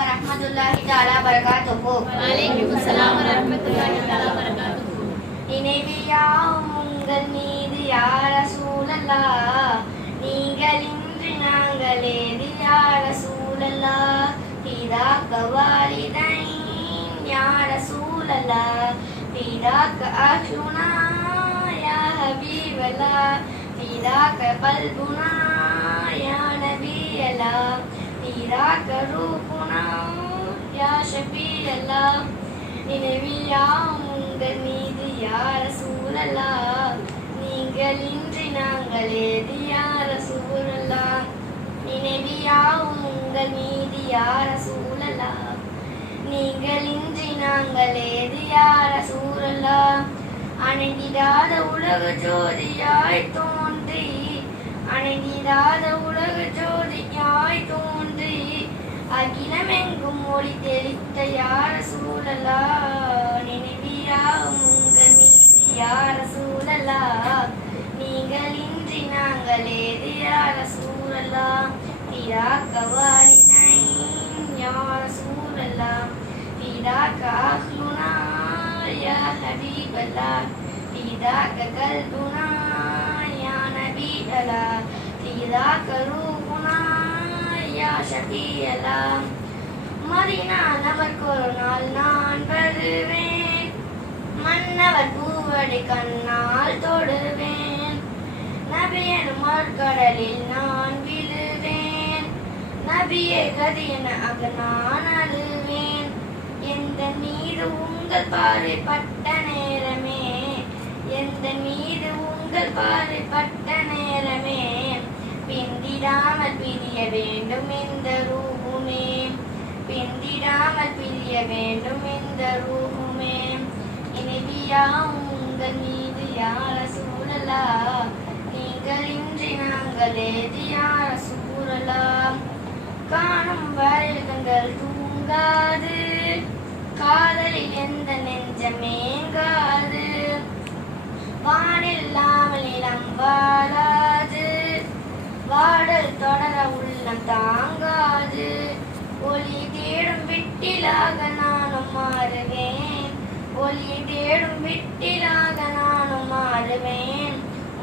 வரஹ்மத்துல்லாஹி தஆலா பரகாத்துஹு வலைக்கும் அஸ்ஸலாம் வரஹ்மத்துல்லாஹி தஆலா வரகாத்துஹு நினைவியாவும் உங்கள் மீது யார சூழலா நீங்கள் இன்று நாங்கள் ஏது யார சூழலா பிதாக்க வாலிதைன் யார சூழலா பிதாக்க அஹ்லுனா யா ஹபீபலா பிதாக்க பல்புனா யா நபியலா பிதாக்க யா ஷபீலலா நினைவியாம் உங்கள் மீது யார சூழலா? நீங்கள் இன்றி நாங்கள் ஏது யார சூழலா? நினைவியாவும் உங்கள் மீது யார சூழலா? நீங்கள் இன்றி நாங்கள் ஏது யார சூழலா? அணைந்திடாத உலக ஜோதியாய் தோன்றி அணைந்திடாத உலக ஜோதியாய் தோன்றி அகிலமெங்கும் ஒளி தெளித்த யார சூழலா நினைவியாவும் உங்கள் மீது யார சூழலா நீங்கள் இன்றி நாங்கள் ஏது யார சூழலா பிதாக்க கவாலினை யார சூழலா பிதாக்க அஹ்லுனா யா ஹபீபல்லா பிதாக்க கல்புனா யா நபீலலா பிதாக்க கரூ யா ஷபீலலா மதினா நமக்கு ஒரு நாள் நான் வருவேன். மன்னவர் பூவடி கண்ணால் தொடுவேன். நபியன் மார்கடலில் நான் விழுவேன். நபியே கதியன அக நான் அழுவேன். எந்த மீது உங்கள் பார்வை பட்ட நேரமே. எந்த மீது உங்கள் பார்வை பட்ட பிந்திடாமல் பிரிய வேண்டும் இந்த ரூபுமே. பிந்திடாமல் பிரிய வேண்டும் இந்த ரூபுமே. இனிவியாவும் உங்கள் மீது யார சூழலா? நீங்கள் இன்றி நாங்கள் ஏது யார சூழலா? காணும் வரைகள் தூங்காது. காதலில் எந்த நெஞ்சமேங்காது வானில்லாமல் இளம்பா உள்ளம் தாங்காது. ஒளி தேடும் விட்டிலாக நானும் மாறுவேன். ஒளி தேடும் விட்டிலாக நானும் மாறுவேன்.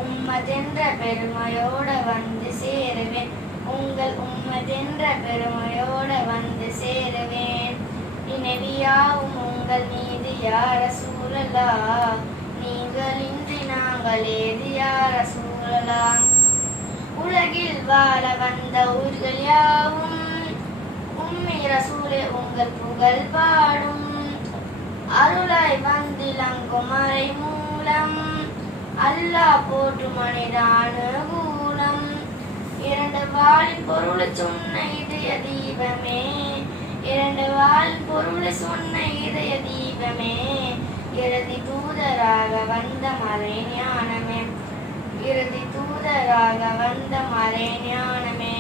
உம்மதென்ற பெருமையோட வந்து சேருவேன். உங்கள் உம்மதென்ற பெருமையோட வந்து சேருவேன். நினைவியாவும் உங்கள் மீது யார சூழலா? நீங்கள் இன்றி நாங்கள் ஏது யார சூழலா? உலகில் வாழ வந்த ஊர்கள் யாவும்? உம்மி ரசூலே உங்கள் புகழ் பாடும். அருளாய் வந்திலங்கும் மறை மூலம் அல்லாஹ் போற்று மனிதான கூலம். இரண்டு வாழின் பொருள் சொன்ன இதய தீபமே. இரண்டு வாழின் பொருள் சொன்ன இதய தீபமே. இறுதி தூதராக வந்த மறை ஞானமே. தூதராக வந்த மறை ஞானமே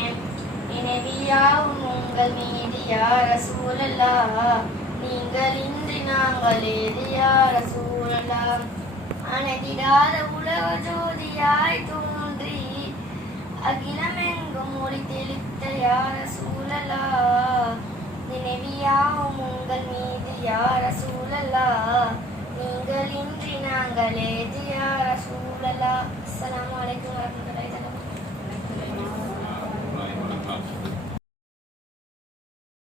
இணைவியாவும் உங்கள் மீது யார சூழலா? நீங்கள் இன்றி நாங்கள் ஏது யார சூழலா? அணகிடாத உலக ஜோதியாய் தோன்றி அகிலமெங்கும் ஒளி தெளித்த யார சூழலா? நினைவியாவும் உங்கள் மீது யார சூழலா? நீங்கள் இன்றி நாங்கள் ஏது